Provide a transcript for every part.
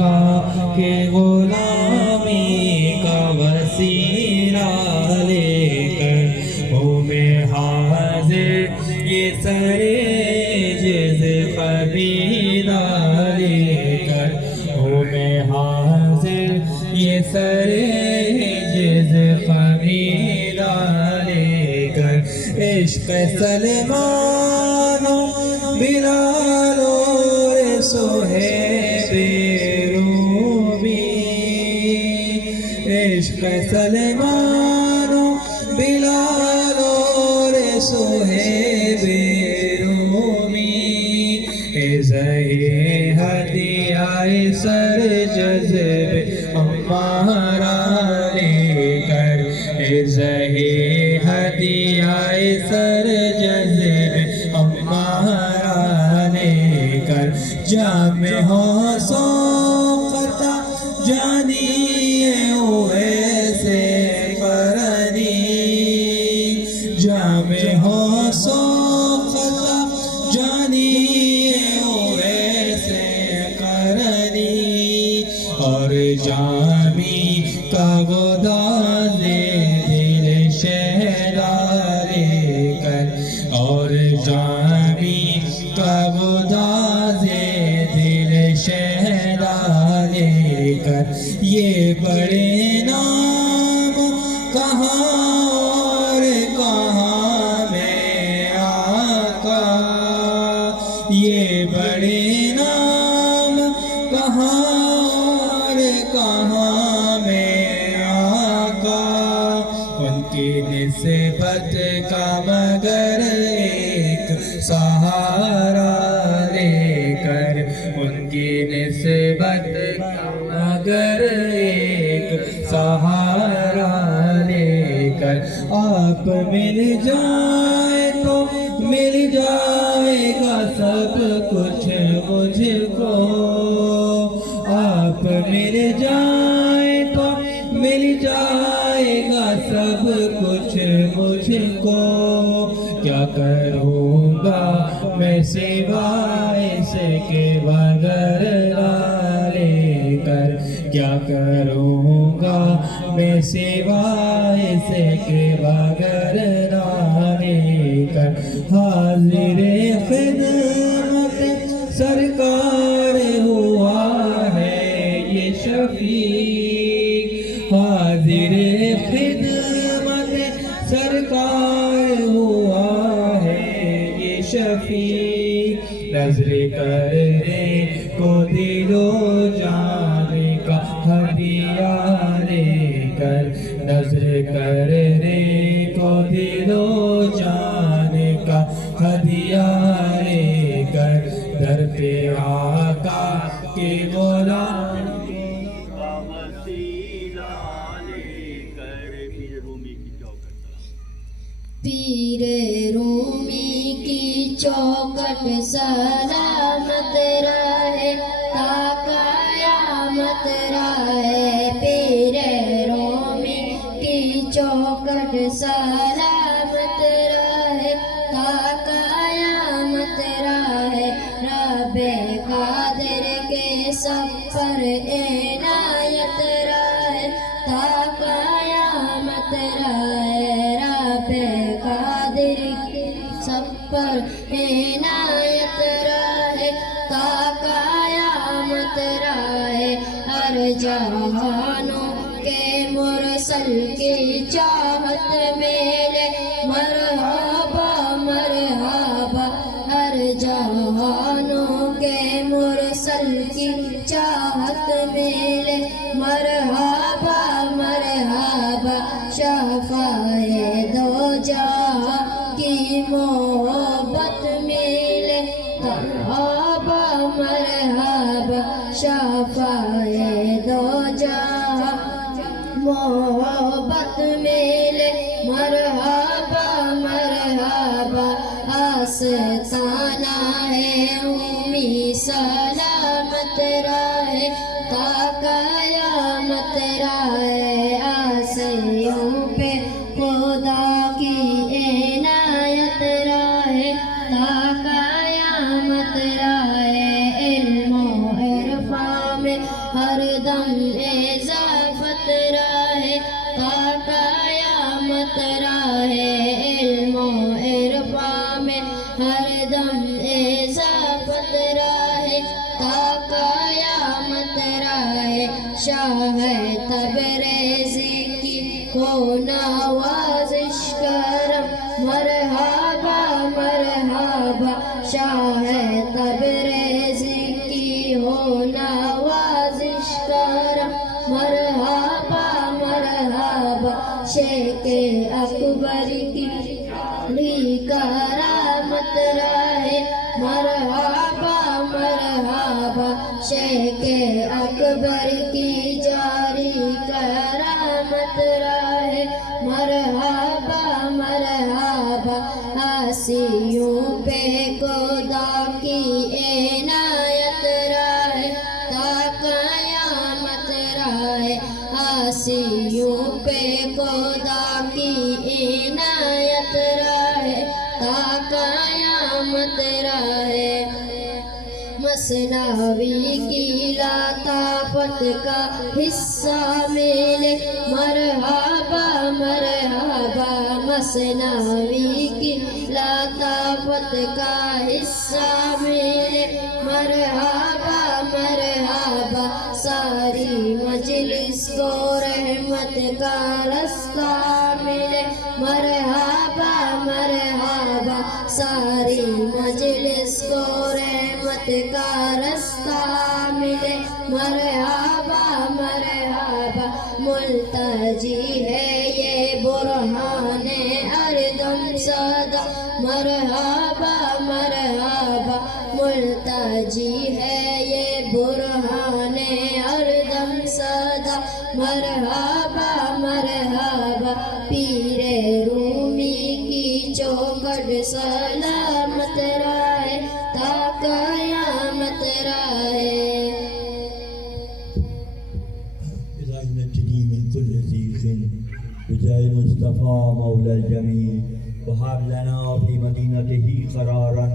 آقا کے غلامی کا وسیلہ لے کر ہوں میں حاضر یہ سرے جز قبیلہ لے کر ہوں میں حاضر یہ سرے جز قبیلہ لے کر عشق سلمان و بلال و صہیب رومی عشق سلمان و بلال و صہیب رومی زہی ہدیہ سر جذب ہمارا لے کر زہی ہدیہ سر جذب ہمارا لے کر جام ہو سوقتا جانیے ہوئے سے قرنی جام ہو سوقتا جانیے ہوئے سے قرنی اور جامی کا گداز دل شہدا لے کر اور جامی کا گداز دل شہدا لے کر یہ بڑے نام کہاں اور کہاں میں آقا یہ بڑے نام کہاں اور کہاں میں آقا ان کی نسبت کا مگر ایک سہارا لے کر ان کی نسبت کا مگر ایک سہارا لے کر آپ مل جائے تو مل جائے گا سب کچھ مجھ کو آپ مل جائے تو مل جائے گا سب کچھ مجھ کو کیا کروں گا میں سوائے سے کے بغیر لے کر کیا کروں گا میں سوائے سے کے بغیر لے کر حاضر خدمت سرکار ہوا ہے یہ شفیع حاضر خدمت سرکار ہوا ہے یہ شفیع نظر کرنے کو دل و جان کا ہدیہ لے کر نظر کرنے کو دل و جان کا ہدیہ لے کر در پہ آقا کے غلامی کا وسیلہ لے کر پیر رومی کی چوکٹ سلامت رہے تا قیامت رہے پیر رومی کی چوکٹ سلامت رہے تا قیامت رہے رب قادر کے سب پر عنایت رہے تا قیامت رہے رب قادر کے سب پر عنایت رہے تا قیامت رہے ہر جہانوں کے مرسل کی چاہت میلے مرحبا مرحبا ہر جہانوں کے مرسل کی چاہت میلے مرحبا مرحبا شفاعِ دو جہاں کی محبت ملے مرحبا مرحبا شفاعِ دو جہاں محبت ملے مرحبا مرحبا آستانہ ہے امی سلامت رہے تا قیامت رہے آسیوں پہ خدا کی عنایت رہے تا قیامت رہے علم و عرفان میں ہر دم اضافت رہے تا قیامت رہے علم و عرفان میں ہر دم اضافت رہے تا قیامت رہے شاہ تبریزی کی ہو نوازش کرم مرحبا مرحبا شاہ تبریزی کی ہو نوازش کرم مرحبا مرحبا شیخ اکبر کی کرامت رہے مرحبا مرحبا شیخ اکبر کی جاری کرامت رہے مرحبا مرحبا حاسیوں پہ خدا کی عنایت رہے تا قیامت رہے حاسیوں پہ خدا کی عنایت رہے تا قیامت رہے مثنوی کی لطافت کا حصہ ملے مرحبا مرحبا مثنوی کی لطافت کا حصہ ملے مرحبا مرحبا ساری مجلس کو رحمت کا رستہ ملے مرحبا مرحبا ساری مجلس کو رحمت کا رستہ ملے مرحبا مرحبا ملتجی ہے یہ برہان اردم صدا مرحبا مرحبا ملتجی ہے یہ برہان اردم صدا مرحبا مرحبا پیر رومی کی چوکھٹ سلامت رہے تا قیامت رہے الہی نجنی من کل ضیق بجاہ مصطفیٰ مولا الجمیع وہب لنا فی مدینتہ قرارا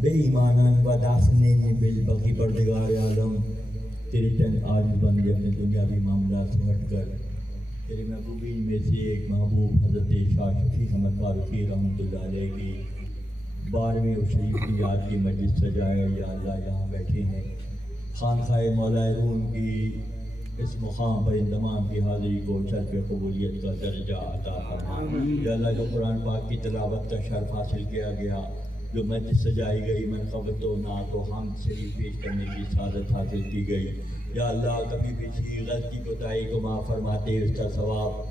بایمانا و دفن بالبقی پردگار عالم تیرے چند عاجز بندے اپنے دنیاوی معاملات سے ہٹ کر تیرے محبوبین میں سے ایک محبوب حضرت شاہ شفیق احمد فاروقی رحمۃ اللہ علیہ کی 12ویں اور شریف کی یاد کی مجلس سجائے یا اللہ یہاں بیٹھے ہیں خانقاہ مولا روم کی اس مقام پر اندمام کی حاضری کو شرف قبولیت کا درجہ عطا فرما یا اللہ جو قرآن پاک کی تلاوت کا شرف حاصل کیا گیا جو مجلس سجائی گئی منقبت و نعت و حمد شریف پیش کرنے کی سعادت حاصل کی گئی یا اللہ کبھی بھی کسی غلطی کوتاہی کو معاف فرماتے اس کا ثواب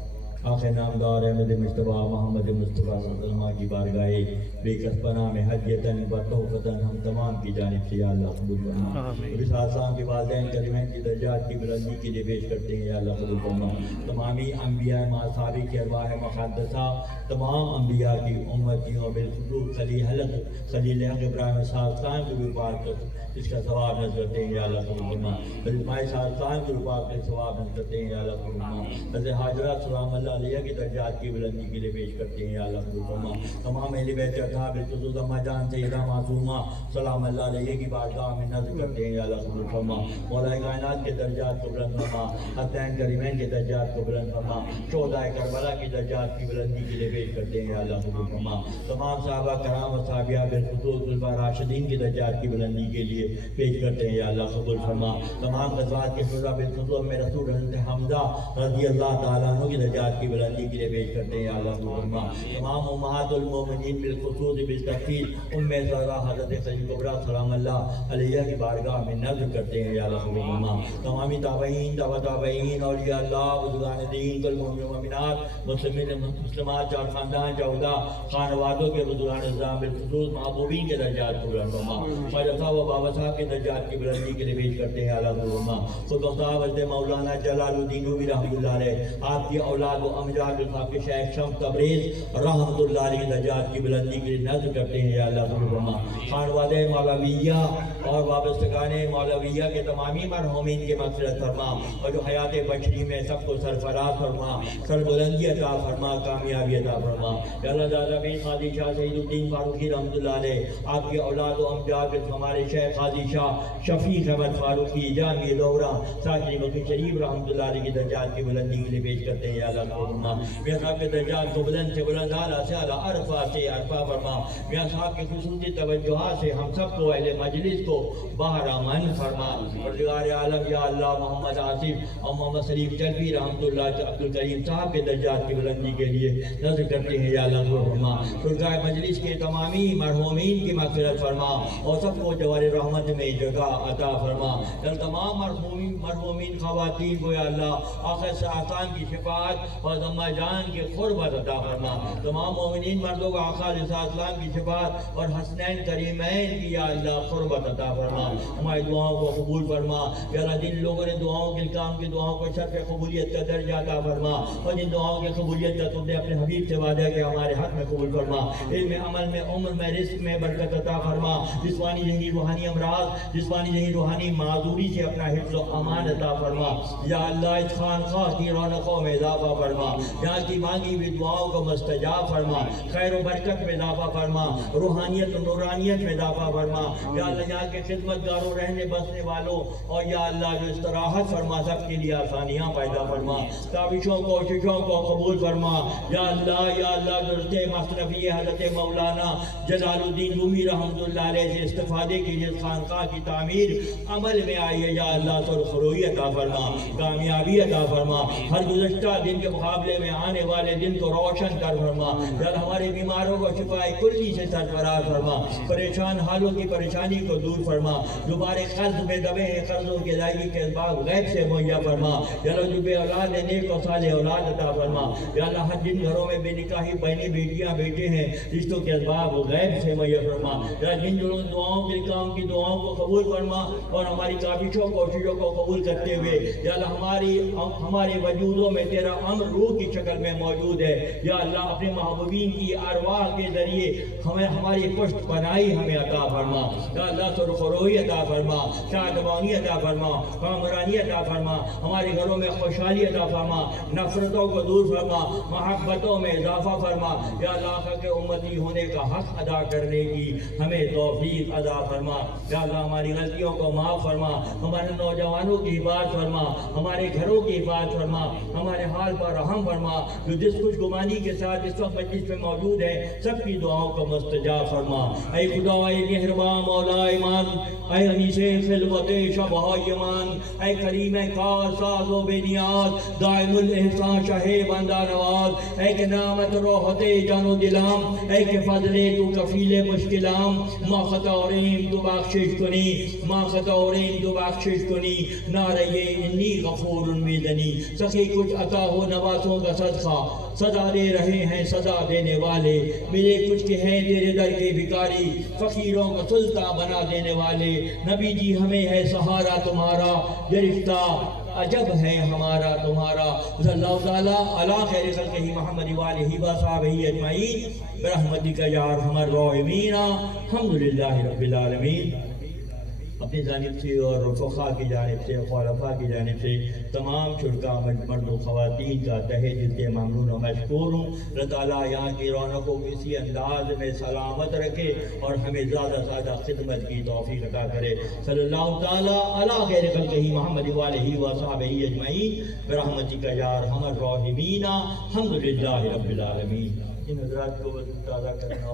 آخر نامدار احمد مصطفیٰ محمد مصطفیٰ صلی اللہ علیہ وسلم کی بارگاہ بے کس پناہ میں حجیتاً و توفتاً ہم تمام کی جانب سے یا اللہ قبول فرما اور اس آسان کے والدین کریمین کی درجات کی بلندی کے لیے پیش کرتے ہیں یا اللہ قبول فرما تمامی انبیاء ماصحابی کی ارواح مقدسہ تمام انبیاء کی امتیوں بالخصوص خلیل حق ابراہیم صاحب کو بھی پاک کر اس کا ثواب نظر کرتے ہیں یا اللہ قبول فرما اسماعیل صاحب کو بھی پاک کے ثواب نظر کرتے ہیں یا اللہ قبول فرما حضرت حاجرہ سلام اللہ علیہ کی درجات کی بلندی کے لیے پیش کرتے ہیں یا اللہ قبول فرما تمام اہل بیت اصحاب بالخصوص اماں جان سیدہ معصومہ سلام اللہ علیہ کی بارگاہ میں نظر کرتے ہیں یا اللہ قبول فرما مولا کائنات کے درجات کو بلند فرما حسین کریمین کے درجات کو بلند فرما شہداء کربلا کی درجات کی بلندی کے لیے پیش کرتے ہیں یا اللہ قبول فرما تمام صحابہ کرام و صحابیہ بالخصوص خلفاء راشدین کی درجات کی بلندی کے لیے پیش کرتے ہیں یا اللہ قبول فرما تمام غزوات کے شہداء بالخصوص میں رسول حضرت حمزہ رضی اللہ تعالیٰ عنہ کی درجات کی بلندی کے لیے پیش کرتے ہیں یا اللہ قبول فرما تمام امہات المومنین بالخصوص بالتفصیل ام زہرا حضرت خدیجہ کبریٰ سلام اللہ علیہ کی بارگاہ میں نظر کرتے ہیں یا اللہ قبول فرما تمامی تابعین تابعین اولیاء اللہ بزرگان دین کل مومنین و مومنات مسلمات چار خاندان چودہ خانوادوں کے بزرگان نظام بالخصوص محبوبین کے درجات کو بلند فرما خواجہ صاحب و بابا صاحب کے درجات کی بلندی کے لیے پیش کرتے ہیں یا اللہ قبول فرما خود صاحب حضرت مولانا جلال الدین رومی رحمۃ اللہ علیہ آپ کی اولاد و امجاد صاحب کے شیخ شمس تبریز رحمۃ اللہ علیہ درجات کی بلندی کے لیے نذر کرتے ہیں یا اللہ قبول فرما. خانوادہ مولویہ اور وابستگان مولویہ کے تمامی مرحومین کی مغفرت فرما اور جو حیات بشری میں سب کو سرفراز فرما, سربلندی عطا فرما, کامیابی عطا فرما. یا اللہ دادا میر قاضی شاہ شہید الدین فاروقی رحمۃ اللہ علیہ آپ کے اولاد و امجاد ہمارے شیخ قاضی شاہ شفیق احمد فاروقی جامع دورہ ساکری مکی شریف رحمۃ اللہ علیہ کی درجات کی بلندی کے لیے پیش کرتے ہیں یا اللہ قبول فرما. میاں صاحب کے درجات کو بلند سے بلند اعلیٰ سے اعلیٰ عرفہ سے عرفہ فرما. میاں صاحب کے خصوصی توجہات سے ہم سب کو اہل مجلس کو باہر امن فرما. پروردگار عالم یا اللہ محمد آصف اور محمد سلیم چلوی رحمۃ اللہ عبد الکریم صاحب کے درجات کی بلندی کے لیے نذر کرتے ہیں یا اللہ قبول فرما. پروردگار مجلس کے تمامی مرحومین کی مغفرت فرما اور سب کو جوار رحمت میں جگہ عطا فرما. تمام مرحومین خواتین کو یا اللہ آخر ساعتان کی شفاعت اور ذمہ جان کے قربت عطا فرما. تمام مومنین مردوں کو آقا علیہ السلام کی شفاعت اور حسنین کریمین کی یا اللہ قربت عطا فرما. ہماری دعاؤں کو قبول فرما یا اللہ. جن لوگوں نے دعاؤں کے کام کی دعاؤں کو شرف قبولیت کا درجہ عطا فرما اور جن دعاؤں کی قبولیت کا تم نے اپنے حبیب سے وعدہ کہ ہمارے حق میں قبول فرما. علم عمل میں عمر میں رزق میں برکت عطا فرما. جسمانی ذہنی روحانی امراض جسمانی ذہنی روحانی معذوری سے اپنا حفظ و امان عطا فرما. یا اللہ اس خانقاہ کی رونقوں میں اضافہ فرما. یہاں کی مانگی ہوئی دعاؤں کو مستجاب فرما. خیر و برکت میں اضافہ فرما. روحانیت و نورانیت میں اضافہ فرما. یا اللہ یہاں کے خدمت گاروں رہنے بسنے والوں اور یا اللہ جو استراحت فرما سب کے لیے آسانیاں پیدا فرما. کاوشوں کوششوں کو قبول فرما. یا اللہ درست مصنفی حضرت مولانا جلال الدین رومی رحمۃ اللہ علیہ سے استفادے کے لیے خانقاہ کی تعمیر عمل میں آئی ہے. یا اللہ سرخروئی عطا فرما, کامیابی عطا فرما. ہر گزشتہ دن کے مقابلے میں آنے والے دن کو روشن کر فرما. یا ہمارے بیماروں کو شفاء کلی سے سرفراز فرما. پریشان حالوں کی پریشانی کو دور فرما. دوبارہ قرض میں دبے ہیں قرضوں کی ادائیگی کے اسباب غیب سے مہیا فرما. یا اللہ جو بے اولاد ہے نیک و صالح اولاد عطا فرما. یا اللہ ہر جن گھروں میں بے نکاحی بہنیں بیٹیاں بیٹے ہیں رشتوں کے اسباب غیب سے مہیا فرما. یا جن دعاؤں کے کام کی دعاؤں کو قبول فرما اور ہماری کاوشوں کوششوں کو قبول کرتے ہوئے یا اللہ ہمارے وجودوں میں تیرا امر روح کی شکل میں موجود ہے. یا اللہ اپنے محبوبین کی ارواح کے ذریعے ہماری پشت پناہی ہمیں عطا فرما. یا اللہ سرخروئی عطا فرما, شادمانی عطا فرما, کامرانی عطا فرما. ہمارے گھروں میں خوشحالی عطا فرما. نفرتوں کو دور فرما, محبتوں میں اضافہ فرما. یا اللہ کے امتی ہونے کا حق ادا کرنے کی ہمیں توفیق عطا فرما. یا اللہ ہماری غلطیوں کو معاف فرما. ہمارے نوجوانوں کی حفاظت فرما. ہمارے گھروں کی حفاظت فرما. ہمارے حال پر رحم فرما. جو جس خوش گمانی کے ساتھ اس وقت مجلس میں موجود ہے سب کی دعاؤں کو مستجاب فرما. اے خدا اے مہربان مولا ایمان, اے انیس خلوت شبہ یمان, اے کریم کار ساز و بے نیاز, دائم الاحسان شاہ بندہ نواز, اے کہ نعمت روحت جان و دلام, اے کہ فضل تو کفیل مشکلام. ما خطاوریم تو بخشش کنی, ما خطاوریم تو بخشش کنی. نعرہ انی غفور میدنی, سخی کچھ عطا ہو نوازوں کا صدقہ, سزا دے رہے ہیں سزا دینے والے. ملے کچھ کے ہیں تیرے در کے بھکاری, فقیروں کا سلطان بنا دینے والے. نبی جی ہمیں ہے سہارا تمہارا, یہ رشتہ عجب ہے ہمارا تمہارا. صلی اللہ تعالیٰ علی خیر خلقہ محمد والہ وصحبہ اجمعین برحمتک یا ارحم الراحمین. الحمدللہ رب العالمین. اپنی جانب سے اور رفقا کی جانب سے خلفاء کی جانب سے تمام شرکا مرد و خواتین کا تہہ دل سے ممنون و مشکور ہوں. اللہ تعالیٰ یہاں کی رونقوں کو اسی انداز میں سلامت رکھے اور ہمیں زیادہ سے زیادہ خدمت کی توفیق عطا کرے. صلی اللہ تعالیٰ علی خیر خلقہ محمد والہ وصحبہ اجمعین برحمتک یا ارحم الراحمین. الحمدللہ رب العالمین. ان حضرات کو تازہ کرنا